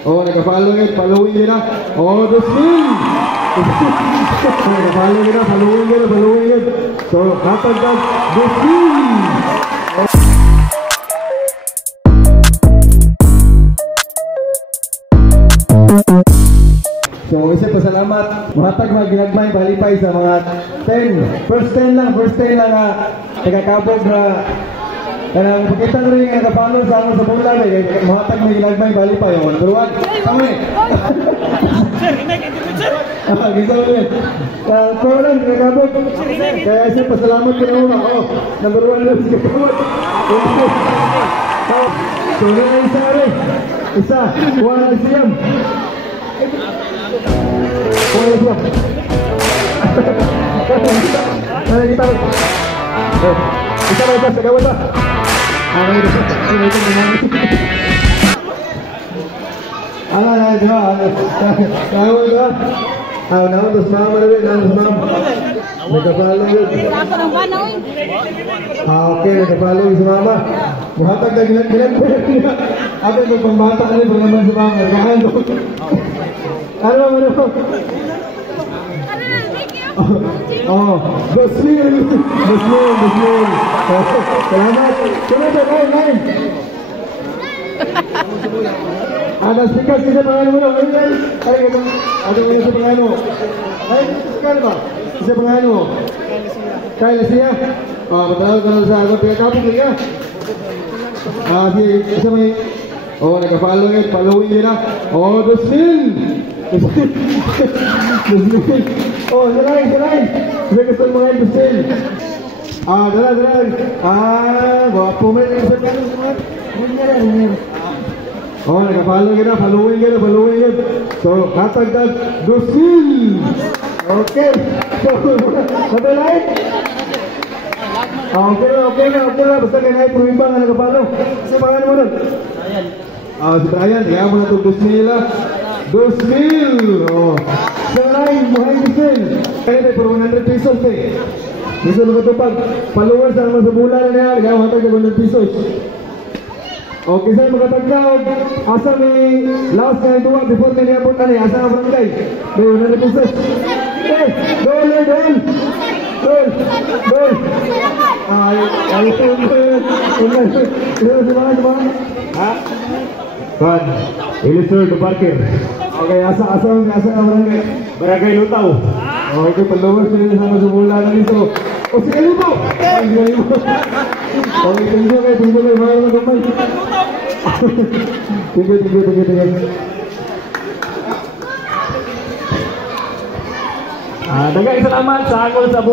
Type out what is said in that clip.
Oh, nag-follow yun. Following yun na. Oh, 2,000. Nag-follow yun na. Following yun. Following yun. So, hatag ka. 2,000. So, isa pasalamat, mahatag mga ginagmay, balipay sa mga 10. First 10 lang nagkakabog na kanang pakita rin nga kapano sa ako sa bulan mahatag mga ginagmay, balipay. Yung number 1, kami. Gisa ulit. Pero lang, nagkakabog. Kaya isa pasalamat ko na una. Oh, number 1 lang, sige pamot. So, yun ang isa rin. Isa, 1 siyam. Boleh siap. Mana kita? Kita baca segala baca. Ini itu memang. Ala dia. Tahu tak? Nama tu semua mana? Nama semua. Mereka palu. Okey, mereka palu semua. Muhatak dah gila. Apa itu pembahasan ini bermain semua. Jangan tu. Ano? Oh, Muslim. Selamat. Kenapa lain? Ada speaker kita pengaruh mana? Ada yang kita pengaruh. Lain sekarang apa? Kita pengaruh. Kaya siya. Oh, betul kalau saya aku pergi kampung lagi ya. Si siapa ni? Oh, nag-follow yun. Following yun na. Oh, 2,000. Oh, salain. Saya kesal mga 2,000. Dala. Gwapo mo yung isa ka semua. Oh, nag-follow yun na. Following yun. So, katagdag 2,000. Okay. So, sabi lain? Okay na. Basta ganyan ay pumibang na nag-follow. Kasi pangalan mo nun? Si Brian, kaya mo na ito 2,000 nila. 2,000! Oh. Sa lain, buhay Giselle. Kaya tayo, puro 100 pesos eh. Gusto na ito pag followers na naman sa bulan na yan. Kaya matag na 100 pesos. Okay, sa'yo makatagdaw. Asa may last na ito before may niabot na niya. Asa nga barangay? May 100 pesos. Okay, doon. Ha? Kan, Elisur de Parkir. Okay, asa ang barangay Lutaw. Okay, palawar sila sama sa bulan na nito. O, sige libo! Okay, tunggu kayo, mahal na gamay. Tunggu. Dagang salamat sa akong sa